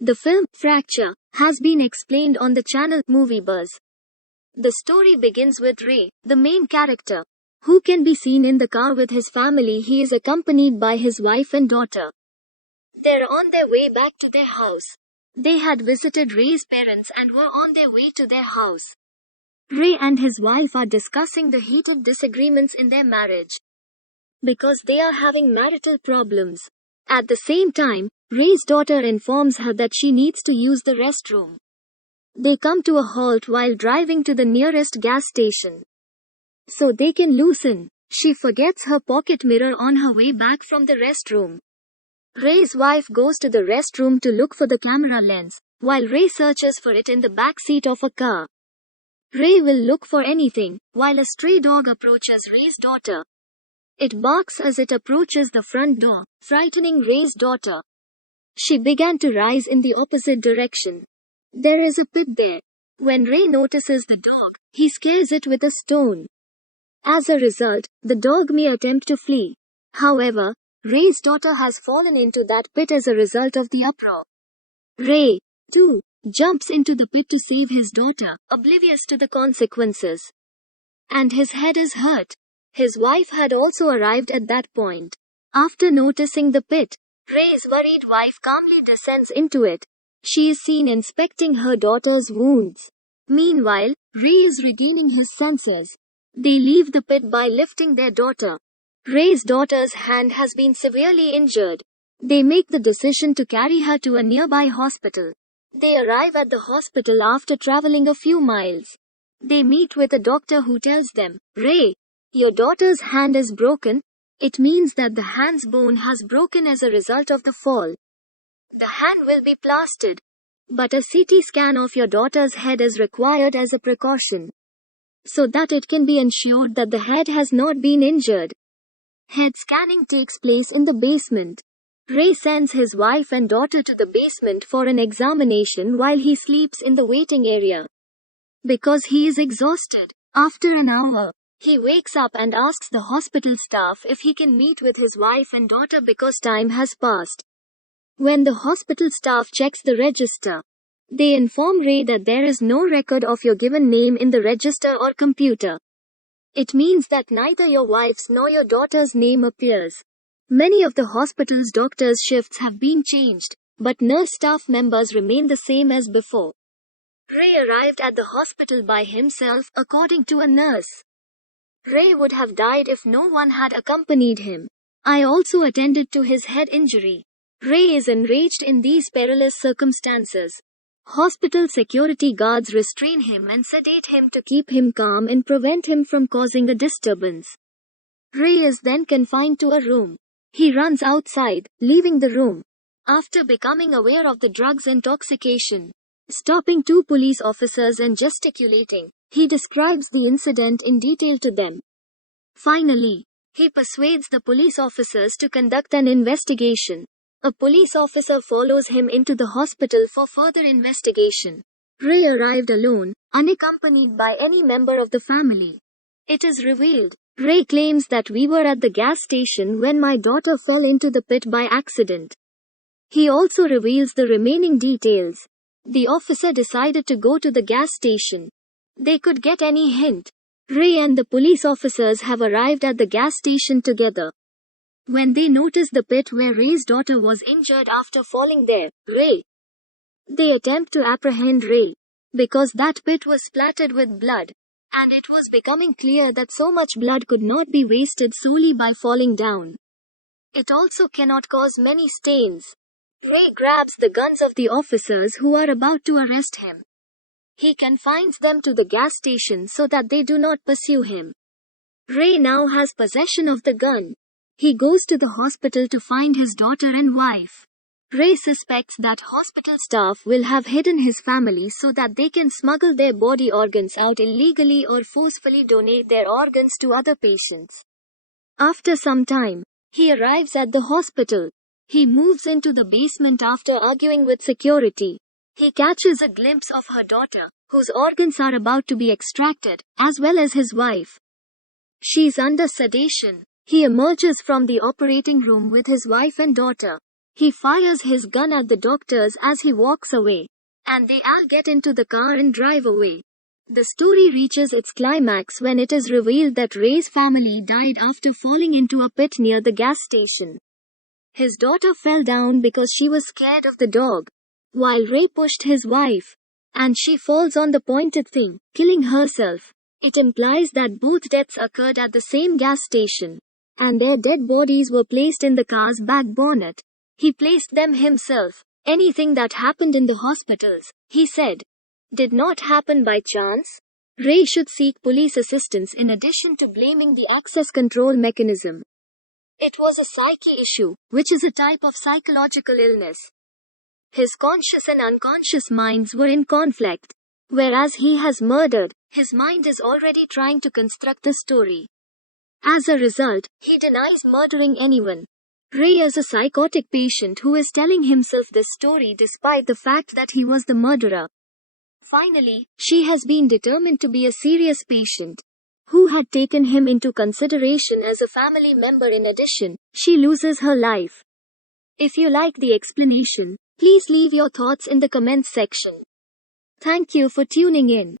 The film, Fracture, has been explained on the channel MovieBuzz. The story begins with Ray, the main character, who can be seen in the car with his family. He is accompanied by his wife and daughter. They're on their way back to their house. They had visited Ray's parents and were on their way to their house. Ray and his wife are discussing the heated disagreements in their marriage because they are having marital problems. At the same time, Ray's daughter informs her that she needs to use the restroom. They come to a halt while driving to the nearest gas station so they can loosen. She forgets her pocket mirror on her way back from the restroom. Ray's wife goes to the restroom to look for the camera lens, while Ray searches for it in the back seat of a car. Ray will look for anything, while a stray dog approaches Ray's daughter. It barks as it approaches the front door, frightening Ray's daughter. She began to rise in the opposite direction. There is a pit there. When Ray notices the dog, he scares it with a stone. As a result, the dog may attempt to flee. However, Ray's daughter has fallen into that pit as a result of the uproar. Ray, too, jumps into the pit to save his daughter, oblivious to the consequences. And his head is hurt. His wife had also arrived at that point. After noticing the pit, Ray's worried wife calmly descends into it. She is seen inspecting her daughter's wounds. Meanwhile, Ray is regaining his senses. They leave the pit by lifting their daughter. Ray's daughter's hand has been severely injured. They make the decision to carry her to a nearby hospital. They arrive at the hospital after traveling a few miles. They meet with a doctor who tells them, "Ray, your daughter's hand is broken. It means that the hand's bone has broken as a result of the fall. The hand will be plastered. But a CT scan of your daughter's head is required as a precaution, so that it can be ensured that the head has not been injured." Head scanning takes place in the basement. Ray sends his wife and daughter to the basement for an examination while he sleeps in the waiting area. Because he is exhausted. After an hour, he wakes up and asks the hospital staff if he can meet with his wife and daughter because time has passed. When the hospital staff checks the register, they inform Ray that there is no record of your given name in the register or computer. It means that neither your wife's nor your daughter's name appears. Many of the hospital's doctors' shifts have been changed, but nurse staff members remain the same as before. Ray arrived at the hospital by himself, according to a nurse. Ray would have died if no one had accompanied him. I also attended to his head injury. Ray is enraged in these perilous circumstances. Hospital security guards restrain him and sedate him to keep him calm and prevent him from causing a disturbance. Ray is then confined to a room. He runs outside, leaving the room. After becoming aware of the drug's intoxication, stopping two police officers and gesticulating, he describes the incident in detail to them. Finally, he persuades the police officers to conduct an investigation. A police officer follows him into the hospital for further investigation. Ray arrived alone, unaccompanied by any member of the family. It is revealed. Ray claims that we were at the gas station when my daughter fell into the pit by accident. He also reveals the remaining details. The officer decided to go to the gas station. They could get any hint. Ray and the police officers have arrived at the gas station together. When they notice the pit where Ray's daughter was injured after falling there, they attempt to apprehend Ray, because that pit was splattered with blood, and it was becoming clear that so much blood could not be wasted solely by falling down. It also cannot cause many stains. Ray grabs the guns of the officers who are about to arrest him. He confines them to the gas station so that they do not pursue him. Ray now has possession of the gun. He goes to the hospital to find his daughter and wife. Ray suspects that hospital staff will have hidden his family so that they can smuggle their body organs out illegally or forcefully donate their organs to other patients. After some time, he arrives at the hospital. He moves into the basement after arguing with security. He catches a glimpse of her daughter, whose organs are about to be extracted, as well as his wife. She's under sedation. He emerges from the operating room with his wife and daughter. He fires his gun at the doctors as he walks away, and they all get into the car and drive away. The story reaches its climax when it is revealed that Ray's family died after falling into a pit near the gas station. His daughter fell down because she was scared of the dog, while Ray pushed his wife, and she falls on the pointed thing, killing herself. It implies that both deaths occurred at the same gas station, and their dead bodies were placed in the car's back bonnet. He placed them himself. Anything that happened in the hospitals, he said, did not happen by chance. Ray should seek police assistance in addition to blaming the access control mechanism. It was a psyche issue, which is a type of psychological illness. His conscious and unconscious minds were in conflict. Whereas he has murdered, his mind is already trying to construct the story. As a result, he denies murdering anyone. Ray is a psychotic patient who is telling himself this story despite the fact that he was the murderer. Finally, she has been determined to be a serious patient who had taken him into consideration as a family member. In addition, she loses her life. If you like the explanation, please leave your thoughts in the comments section. Thank you for tuning in.